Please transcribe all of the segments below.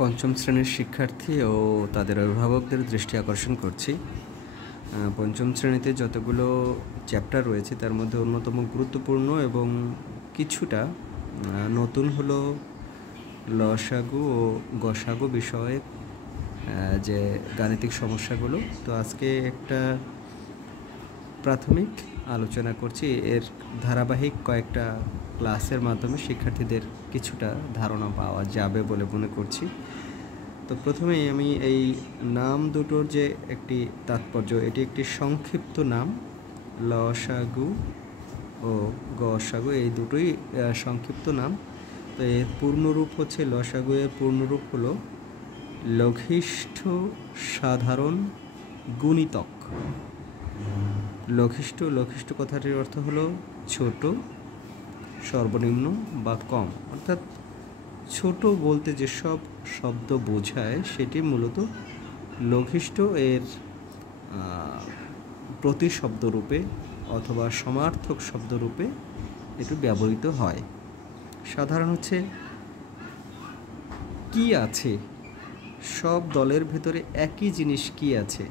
পঞ্চম শ্রেণীর শিক্ষার্থী ও তাদের অভিভাবকদের দৃষ্টি আকর্ষণ করছি। পঞ্চম শ্রেণীতে যতগুলো চ্যাপ্টার রয়েছে তার মধ্যে অন্যতম গুরুত্বপূর্ণ এবং কিছুটা নতুন হলো লসাগু ও গসাগু বিষয়ে যে গাণিতিক সমস্যাগুলো। তো আজকে একটা প্রাথমিক আলোচনা করছি, এর ধারাবাহিক কয়েকটা ক্লাসের মাধ্যমে শিক্ষার্থীদের কিছুটা ধারণা পাওয়া যাবে বলে মনে করছি। তো প্রথমেই আমি এই নাম দুটোর যে একটি তাৎপর্য, এটি একটি সংক্ষিপ্ত নাম। লসাগু ও গসাগু এই দুটোই সংক্ষিপ্ত নাম। তো এর পূর্ণরূপ হচ্ছে, লসাগু এর পূর্ণরূপ হলো লঘিষ্ঠ সাধারণ গুণিতক। লঘিষ্ঠ কথাটির অর্থ হলো ছোট, সর্বনিম্ন বা কম। অর্থাৎ ছোট বলতে যেসব শব্দ বোঝায় সেটি মূলত লঘিষ্ঠ এর প্রতিশব্দরূপে অথবা সমার্থক শব্দরূপে এটি ব্যবহৃত হয়। সাধারণ হচ্ছে কি আছে, সব দলের ভেতরে একই জিনিস কি আছে,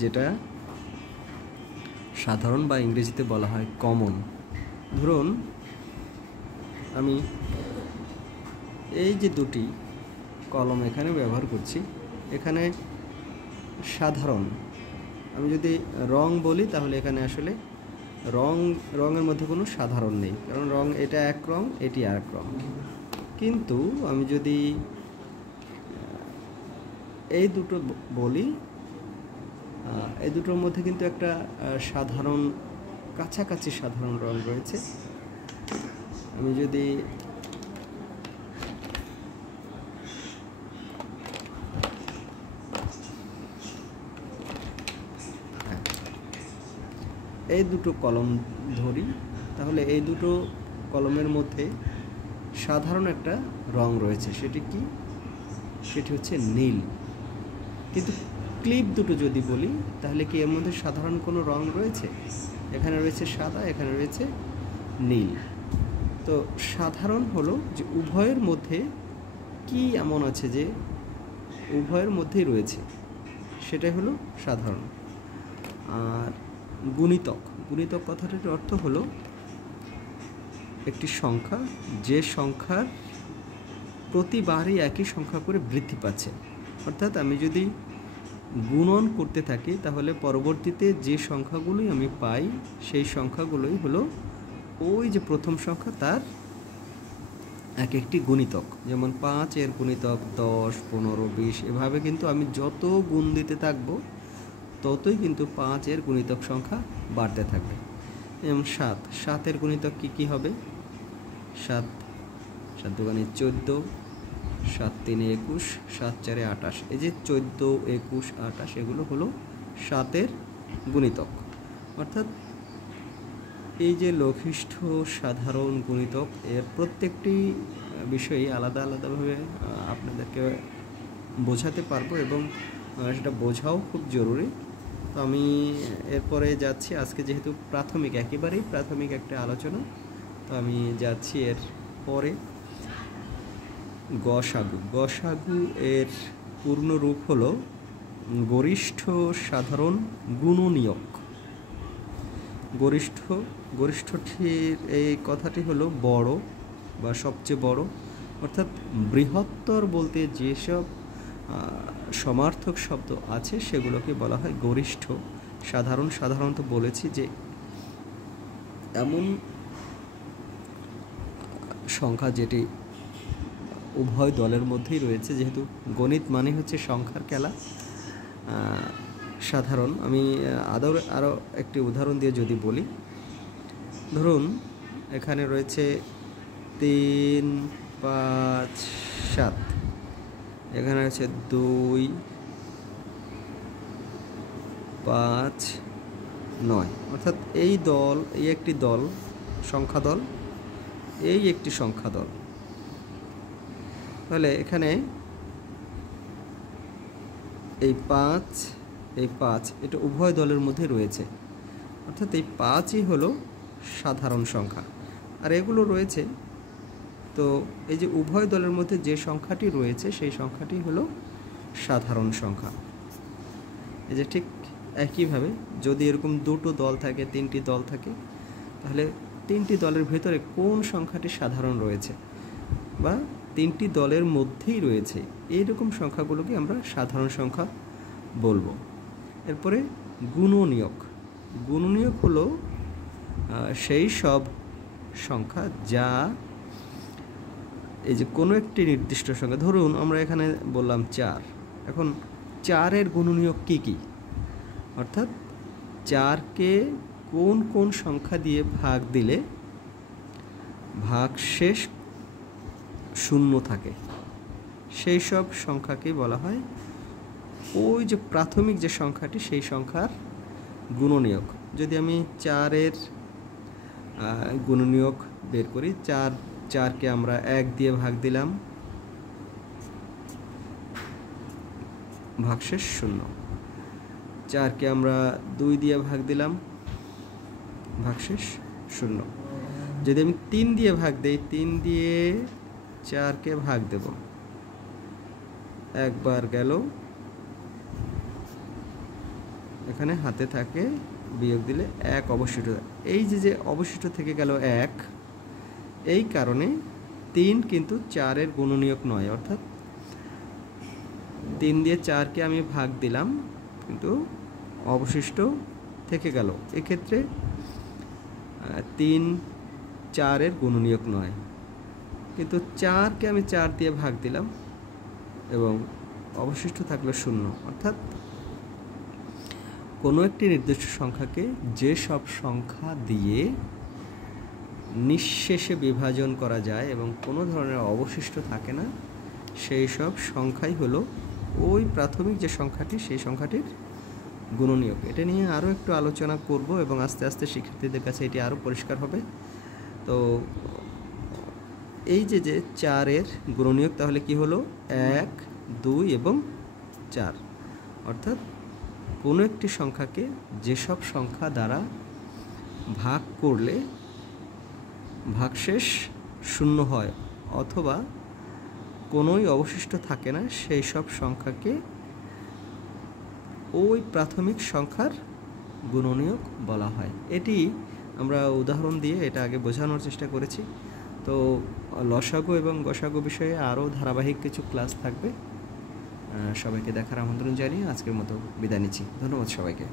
যেটা সাধারণ বা ইংরেজিতে বলা হয় কমন। ধরুন আমি এই যে দুটি কলম এখানে ব্যবহার করছি, এখানে সাধারণ, আমি যদি রং বলি তাহলে এখানে আসলে রঙের মধ্যে কোনো সাধারণ নেই, কারণ রং এটা এক রং, এটি আর এক রং। কিন্তু আমি যদি এই দুটো বলি, এই দুটোর মধ্যে কিন্তু একটা সাধারণ, কাছাকাছি সাধারণ রং রয়েছে। আমি যদি এই দুটো কলম ধরি, তাহলে এই দুটো কলমের মধ্যে সাধারণ একটা রং রয়েছে। সেটি কি? সেটি হচ্ছে নীল। কিন্তু ক্লিপ দুটো যদি বলি, তাহলে কি এর মধ্যে সাধারণ কোনো রং রয়েছে? এখানে রয়েছে সাদা, এখানে রয়েছে নীল। তো সাধারণ হলো যে উভয়ের মধ্যে কি এমন আছে যে উভয়ের মধ্যেই রয়েছে, সেটাই হলো সাধারণ। আর গুণিতক কথাটির অর্থ হলো একটি সংখ্যা, যে সংখ্যার প্রতিবারই একই সংখ্যা করে বৃদ্ধি পাচ্ছে। অর্থাৎ আমি যদি গুণন করতে থাকি তাহলে পরবর্তীতে যে সংখ্যাগুলোই আমি পাই সেই সংখ্যাগুলোই হলো ওই যে প্রথম সংখ্যা, তার এক একটি গুণিতক। যেমন 5 এর গুণিতক 10, 15, 20, এভাবে কিন্তু আমি যত গুণ দিতে থাকবো ততই কিন্তু 5 এর গুণিতক সংখ্যা বাড়তে থাকবে। যেমন 7 এর গুণিতক কি হবে? 7 দুগুণে 14, 7 3 21, 7 4 28। এই যে 14, 21, 28 এগুলো হলো 7 এর গুণিতক। অর্থাৎ এই যে লঘিষ্ঠ সাধারণ গুণিতক, এর প্রত্যেকটি বিষয়ই আলাদা আলাদাভাবে আপনাদেরকে বোঝাতে পারবো এবং সেটা বোঝাও খুব জরুরি। তো আমি এরপরে যাচ্ছি, আজকে যেহেতু প্রাথমিক, একেবারেই প্রাথমিক একটা আলোচনা, তো আমি যাচ্ছি এর পরে। গসাগু এর পূর্ণ রূপ হলো গরিষ্ঠ সাধারণ গুণনীয়ক। গরিষ্ঠটির এই কথাটি হলো বড় বা সবচেয়ে বড়। অর্থাৎ বৃহত্তর বলতে যেসব সমার্থক শব্দ আছে সেগুলোকে বলা হয় গরিষ্ঠ। সাধারণত বলেছি যে এমন সংখ্যা যেটি উভয় দলের মধ্যেই রয়েছে, যেহেতু গণিত মানে হচ্ছে সংখ্যার খেলা। সাধারণ, আমি আরও একটি উদাহরণ দিয়ে যদি বলি, ধরুন এখানে রয়েছে 3, 5, 7, এখানে রয়েছে 2, 5, 9। অর্থাৎ এই একটি দল, সংখ্যা দল, এই একটি সংখ্যা দল। তাহলে এখানে এই 5 এটা উভয় দলের মধ্যে রয়েছে। অর্থাৎ এই 5ই হলো সাধারণ সংখ্যা। আর এগুলো রয়েছে তো এই যে উভয় দলের মধ্যে যে সংখ্যাটি রয়েছে সেই সংখ্যাটি হলো সাধারণ সংখ্যা। এই যে ঠিক একইভাবে যদি এরকম দুটো দল থাকে, তিনটি দল থাকে, তাহলে তিনটি দলের ভেতরে কোন সংখ্যাটি সাধারণ রয়েছে বা তিনটি দলের মধ্যেই রয়েছে এইরকম সংখ্যাগুলোকে আমরা সাধারণ সংখ্যা বলবো। এরপরে গুণনীয়ক। গুণনীয়ক হলো সেই সব সংখ্যা যা এই যে কোনো একটি নির্দিষ্ট সংখ্যা, ধরুন আমরা এখানে বললাম 4, এখন 4-এর গুণনীয়ক কী কী, অর্থাৎ 4কে কোন কোন সংখ্যা দিয়ে ভাগ দিলে ভাগশেষ 0 থাকে, সেই সব সংখ্যাকে বলা হয় ওই যে প্রাথমিক যে সংখ্যাটি সেই সংখ্যার গুণনীয়ক। যদি আমি 4-এর গুণনীয়ক বের করি, 4কে আমরা 1 দিয়ে ভাগ দিলাম, ভাগশেষ 0। 4কে আমরা 2 দিয়ে ভাগ দিলাম, ভাগশেষ 0। যদি আমি 3 দিয়ে ভাগ দিই, 3 দিয়ে 4কে ভাগ দেব, একবার গেল, এখানে হাতে থাকে বিয়োগ দিলে 1 অবশিষ্ট। এই যে অবশিষ্ট থেকে গেল 1, এই কারণে 3 কিন্তু 4-এর গুণনীয়ক নয়, অর্থাৎ 3 দিয়ে 4কে আমি ভাগ দিলাম কিন্তু অবশিষ্ট থেকে গেল, এক্ষেত্রে 3 4-এর গুণনীয়ক নয়। কিন্তু 4কে আমি 4 দিয়ে ভাগ দিলাম এবং অবশিষ্ট থাকলো 0, অর্থাৎ কোনো একটি নির্দিষ্ট সংখ্যাকে যে সব সংখ্যা দিয়ে নিঃশেষে বিভাজন করা যায় এবং কোনো ধরনের অবশিষ্ট থাকে না, সেই সব সংখ্যাই হলো ওই প্রাথমিক যে সংখ্যাটি সেই সংখ্যাটির গুণনীয়ক। এটা নিয়ে আরও একটু আলোচনা করব এবং আস্তে আস্তে শিক্ষার্থীদের কাছে এটি আরও পরিষ্কার হবে। তো এই যে 4-এর গুণনীয়ক তাহলে কি হলো, 1, 2 এবং 4, অর্থাৎ কোনো একটি সংখ্যাকে যেসব সংখ্যা দ্বারা ভাগ করলে ভাগশেষ 0 হয় অথবা কোনোই অবশিষ্ট থাকে না, সেই সব সংখ্যাকে ওই প্রাথমিক সংখ্যার গুণনীয়ক বলা হয়। এটি আমরা উদাহরণ দিয়ে এটা আগে বোঝানোর চেষ্টা করেছি। তো লসাগু এবং গসাগু বিষয়ে আরও ধারাবাহিক কিছু ক্লাস থাকবে। সবাইকে দেখার আমন্ত্রণ জানিয়ে আজকের মতো বিদায় নিচ্ছি। ধন্যবাদ সবাইকে।